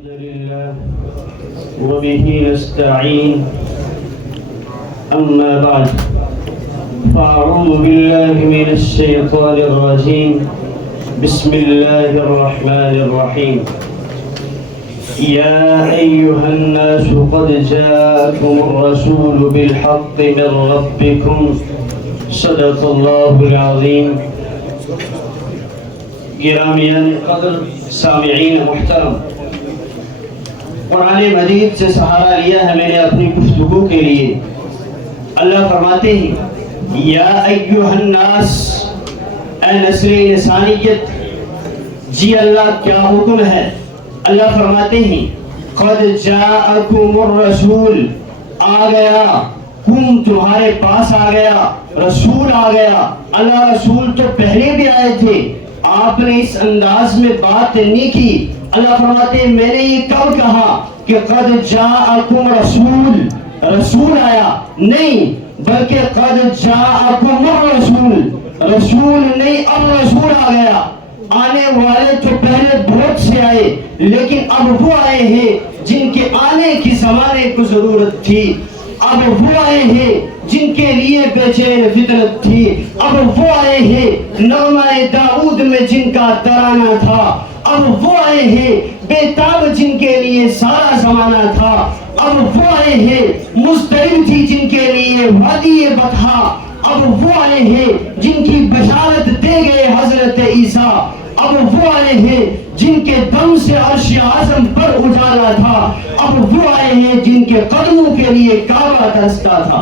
الحمد لله وبه نستعين. أما بعد فأعوذ بالله من الشيطان الرجيم. بسم الله الرحمن الرحيم. يا أيها الناس قد جاءكم الرسول بالحق من ربكم صدق الله العظيم. گرامیان قدر سامعین محترم، قرآن مجید سے سہارا لیا ہے میں نے اپنی گفتگو کے لیے. اللہ فرماتے ہیں یا ایھا الناس، اے نسل انسانیت، جی اللہ کیا حکم ہے. اللہ فرماتے ہیں قد جاءکم الرسول، آ گیا، کم تمہارے پاس آ گیا، رسول آ گیا. اللہ رسول تو پہلے بھی آئے تھے، آپ نے اس انداز میں بات نہیں کی. اللہ فرماتے ہیں میں نے یہ کب کہا کہ قد جاءکم رسول، رسول آیا نہیں، بلکہ قد جاءکم الرسول، رسول نہیں اب رسول آ گیا. آنے والے تو پہلے بہت سے آئے، لیکن اب وہ آئے ہیں جن کے آنے کی زمانے کو ضرورت تھی. اب وہ آئے ہیں جن کے لیے بے چین فطرت تھی. اب وہ آئے ہیں نغمہ داؤد میں جن کا ترانہ تھا. اب وہ آئے ہیں بے تاب جن کے لیے سارا زمانہ تھا. اب وہ آئے ہیں مضطرب تھی جن کے لیے وادی بطحا. اب وہ آئے ہیں جن کی بشارت دے گئے حضرت عیسیٰ. اب وہ آئے ہیں جن کے دم سے عرش اعظم پر اجالا تھا. اب وہ آئے ہیں جن کے قدموں کے لیے کعبہ ترستا تھا.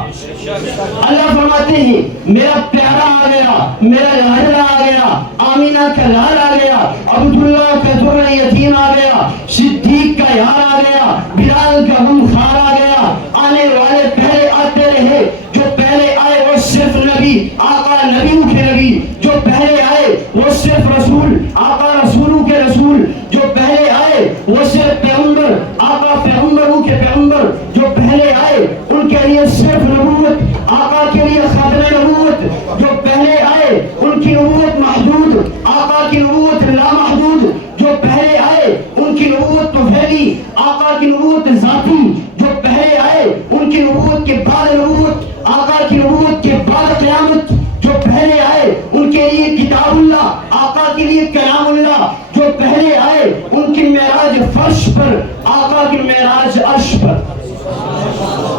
اللہ فرماتے ہیں میرا پیارا آ گیا، میرا لاڈلا آ گیا، آمینہ کا لال آ گیا، عبداللہ کا در یتیم آ گیا، صدیق کا یار آ گیا، بلال کا غمخوار آ گیا. آنے والے پہلے آتے رہے، جو پہلے آئے وہ صرف نبی، آقا نبیوں کے نبی. جو پہلے آئے وہ صرف رسول، آقا رسولوں کے رسول. جو پہلے آئے وہ صرف پیغمبر، آقا پیغمبروں کے پیغمبر. جو پہلے آئے ان کے لیے صرف نبوت، آقا کے لیے خاتم نبوت. جو پہلے آئے ان کی نبوت محدود، آقا کی نبوت لامحدود. جو پہلے آئے ان کی نبوت تو پھیلی، آقا کی نبوت ذاتی. جو پہلے آئے ان کی نبوت کے بعد نبوت، آقا کی نبوت کے بعد قیامت. جو پہلے آئے ان کے لیے کتاب اللہ، آقا کے لیے کلام اللہ. جو پہلے آئے ان کی معراج فرش پر، آقا کی معراج عرش پر.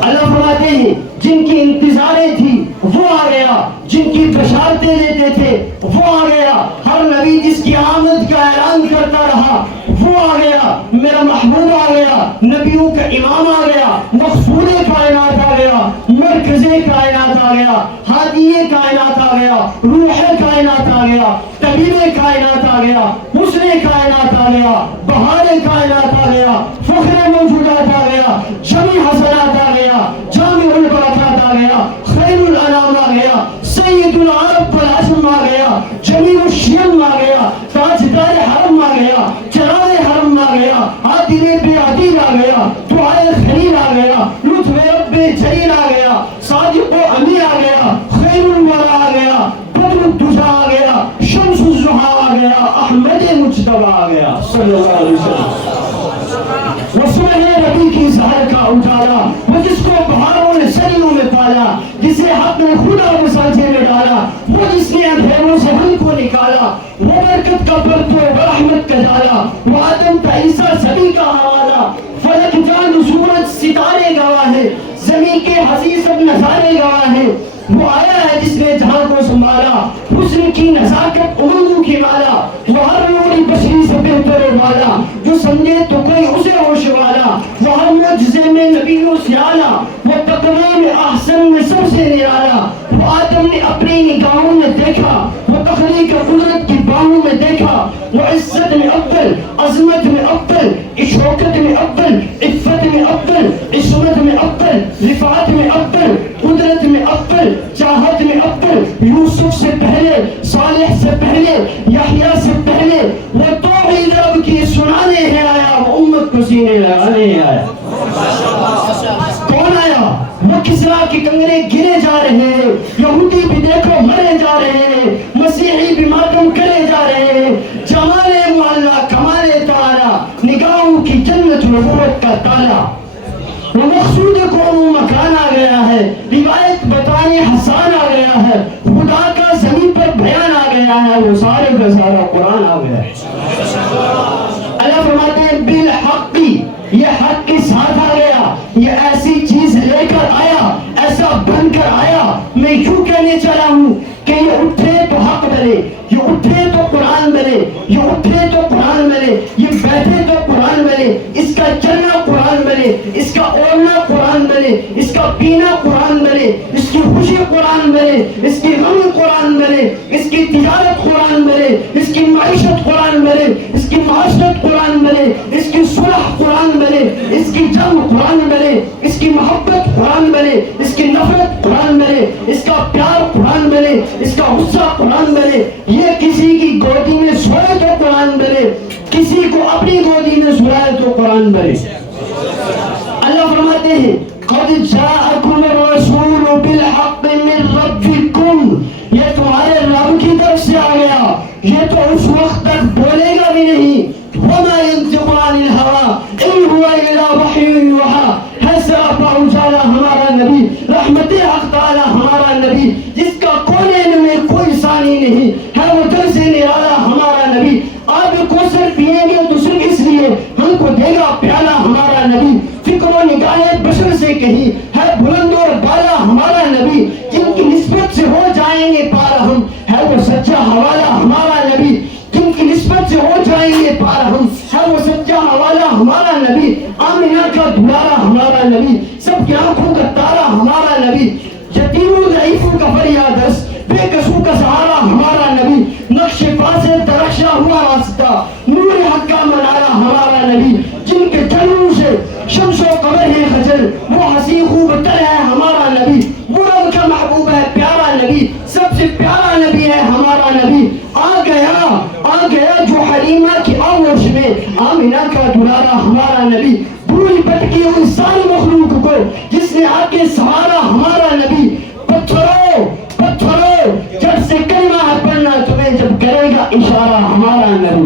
اللہ فرماتے ہیں جن کی انتظاریں تھی وہ آ گیا، جن کی بشارتیں دیتے تھے وہ آ گیا. ہر نبی جس کی آمد کا اعلان کرتا رہا وہ آ گیا. میرا محبوب آ گیا، نبیوں کا امام آ گیا، مقصود کائنات آ گیا، مرکز کائنات آ گیا، ہادی کائنات آ گیا، روح کائنات آ گیا، طبیب کائنات آ گیا، حسن کائنات آ گیا، بہار کائنات آ گیا، فخر موجودات آ گیا، جمی حسنات آ گیا، جامع البرکات آ گیا، خیر الانام آ گیا، سید العرب والعجم آ گیا، جمیل الشیم آ گیا، تاجدار حرم آ گیا، چراغ حرم آ گیا، عادل بے عدیل آ گیا، دعائے خلیل آ گیا، لطف رب جلیل آ گیا، صادق و امی آ گیا، خیر الورا آ گیا، بدر الدجا آ گیا، شمس الضحیٰ آ گیا، احمد مجتبی آ گیا صلی اللہ علیہ وسلم. وہ صبح ربی کی ظہر کا اجالا، وہ جس کو بہاروں نے صدیوں میں پالا، جسے حق نے خدا مساجے میں ڈالا، وہ جس نے اندھیروں سے ہم کو نکالا، وہ برکت کا پرتو و رحمت کا جالا، وہ آدم کا عیسیٰ سبھی کا حوالہ. فلک جان سورج ستارے گواہ ہے، زمین کے حسیس اب نظارے گواہ ہے. وہ آیا ہے جس نے جہاں کو سنبھالا، حسن کی نزاکت امنگوں کی مالا. وہ ہر نوری بشری سے بہتر والا، جو سمجھے تو کوئی اسے ہوش والا. وہ ہر معجزے میں نبیوں سے اعلیٰ، وہ تقویم احسن میں سب سے نرالا. وہ آدم نے اپنی نگاہوں میں دیکھا، وہ تخلیق قدرت کی باہوں میں دیکھا. وہ عزت میں افضل، عظمت میں افضل، شوکت میں افضل، عفت میں افضل، عصمت میں افضل، رفعت میں افضل، قدرت میں افضل، چاہت میں افضل. یوسف سے پہلے، صالح سے پہلے، یحییٰ سے پہلے وہ توحید رب کی سنانے ہے آیا، وہ امت کو سینے لگانے ہے آیا. کون آیا؟ وہ کسریٰ کے کنگرے گرے جا رہے ہیں، یہودی بھی دیکھو مرے جا رہے ہیں، مسیحی بھی ماتم کرے جا رہے ہیں. جمال معلیٰ کمال تعالی، نگاہوں کی جنت سنت نبوت کا تالا، وہ مقصود کون و مکان آ گیا ہے، روایت بتانے حسان آ گیا ہے، خدا کا زمین پر بیان آ گیا ہے، وہ سارے کا سارا قرآن آ گیا ہے۔ اللہ فرماتے ہیں بالحق، یہ حق کے ساتھ آ گیا، یہ ایسی چیز لے کر آیا، ایسا بن کر آیا۔ میں یوں کہنے چلا ہوں کہ یہ اٹھے تو حق ملے، یہ اٹھے تو قرآن ملے، یہ اٹھے تو قرآن ملے، یہ بیٹھے تو قرآن ملے، اس کا چلنا قرآن ملے، اس کا اوڑھنا قرآن ملے، اس کا پینا قرآن ملے، اس کی خوشی قرآن ملے، اس کی غم قرآن ملے، اس کی تجارت قرآن ملے، اس کی معیشت قرآن ملے، اس کی معاشرت قرآن ملے، اس کی صلح قرآن ملے، اس کی جنگ قرآن ملے، اس کی محبت قرآن ملے، اس کی نفرت قرآن ملے، اس کا پیار قرآن ملے، اس کا غصہ قرآن ملے۔ یہ کسی کی گودی میں سوئے تو قرآن ملے، کسی کو اپنی گودی میں سوئے تو قرآن ملے۔ اللہ فرماتے ہیں قد جاءکم الرسول بالحق من ربکم، یہ تمہارے رب کی طرف سے آ گیا، یہ تو اس وقت تک بولے گا بھی نہیں۔ وما ينطق عن الهوى ان هو الا وحی یوحی، ہے سراپا اجالا ہمارا نبی، رحمت حق تعالی ہمارا نبی، جس کا کونے میں کوئی ثانی نہیں ہے، وہ در سے نرالا ہمارا نبی۔ آب کوثر پیئیں گے تو صرف اس لیے ہم کو دے گا پیالہ ہمارا نبی۔ فکر و نگاہ بشر سے کہیں ہے بلند اور بالا ہمارا نبی، جن کی نسبت سے ہو جائیں گے پار ہم، ہے وہ سچا حوالہ ہمارا نبی، جن کی نسبت سے ہو جائیں گے پار ہم، ہے وہ سچا حوالہ ہمارا نبی۔ آمنہ کا دلارا ہمارا نبی، سب کی آنکھوں کا تارا ہمارا نبی، یتیم و ضعیفوں کا فریادرس، بے کسوں کا سہارا ہمارا نبی، نقش پا سے درخشاں ہوا راستہ، نور حق کا منارہ ہمارا نبی، جن کے جنوں سے شمس و قمر ہے خجل، وہ حسین خوب تر ہے ہمارا نبی، وہ رب کا محبوب ہے پیارا نبی، سب سے پیارا نبی ہے ہمارا نبی۔ آ گیا جو حلیمہ کی آغوش میں، آمنہ کا دلارا ہمارا نبی، بھول بھٹکی ان ساری مخلوق کو جس نے آ کے سنوارا ہمارا نبی۔ پتھرو جب سے کلمہ ہے پڑھنا تمہیں جب کرے گا اشارہ ہمارا نبی۔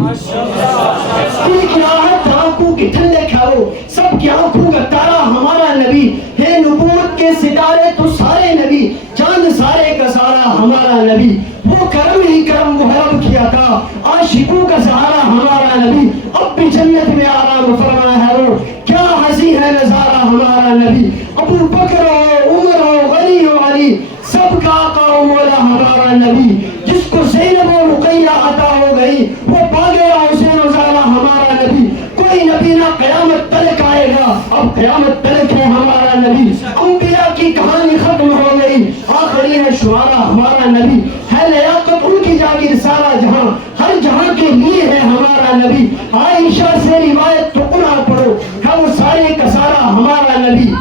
دل کی راحت آنکھوں کی ٹھنڈک ہے وہ، سب کی آنکھوں کا تارا ہمارا نبی، ہے نبوت کے ستارے تو سارے نبی، چاند سارے کا سارا ہمارا نبی، وہ کرم ہی کرم وہ رب کیا تھا، عاشقوں کا سہارا ہمارا نبی، اب بھی جنت میں آرام فرما ہے وہ، کیا ہنسی ہے نظارہ ہمارا نبی۔ ابو بکر ہو عمر ہو غنی ہو علی، سب کا آقا و مولا ہمارا نبی، جس کو زینب و رقیہ عطا ہو گئی وہ پا گیا حسین و زہرا ہمارا نبی۔ کوئی نبی نہ قیامت تلک آئے گا، اب قیامت تلک ہے ہمارا نبی۔ انبیاء کی کہانی ختم ہو گئی، آخری ہے شمارا ہمارا نبی، ہے لیاقت ان کی جاگیر سارا جہاں، ہر جہاں کے لیے ہے ہمارا نبی۔ عائشہ سے روایت تو قرآن پڑھو، ہے وہ سارے کا سارا ہمارا نبی،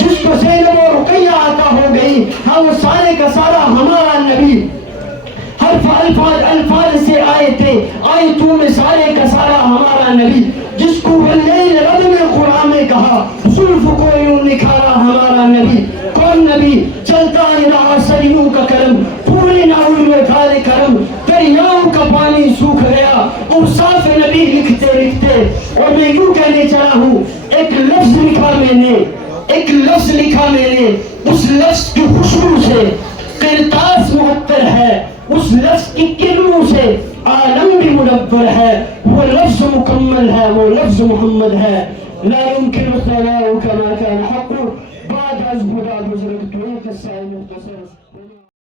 جس کو زینب و رقیہ عطا ہو گئی ہے وہ سارے کا سارا ہمارا نبی۔ الفاظ سے آئے تھے آیتوں میں سارے کا سارا ہمارا نبی، جس کو واللیل رب نے قرآن میں کہا زلف کو یوں نکھارا ہمارا نبی۔ کون نبی چلتا ہی رہا سریوں کا کرم، پورے ناول میں تھارے کرم، دریاؤں کا پانی سوکھ گیا، اوصاف نبی لکھتے لکھتے۔ اور میں یوں کہنے چلا ہوں ایک لفظ لکھا میں نے، اس لفظ کی خوشبو سے قرطاس معطر ہے، اس لفظ کی کلموں سے عالم بھی منور ہے، وہ لفظ مکمل ہے، وہ لفظ محمد ہے۔ لا يمكن ثناؤ كما كان حقه بعد از خدا بزرگ تو ایک قصہ مختصر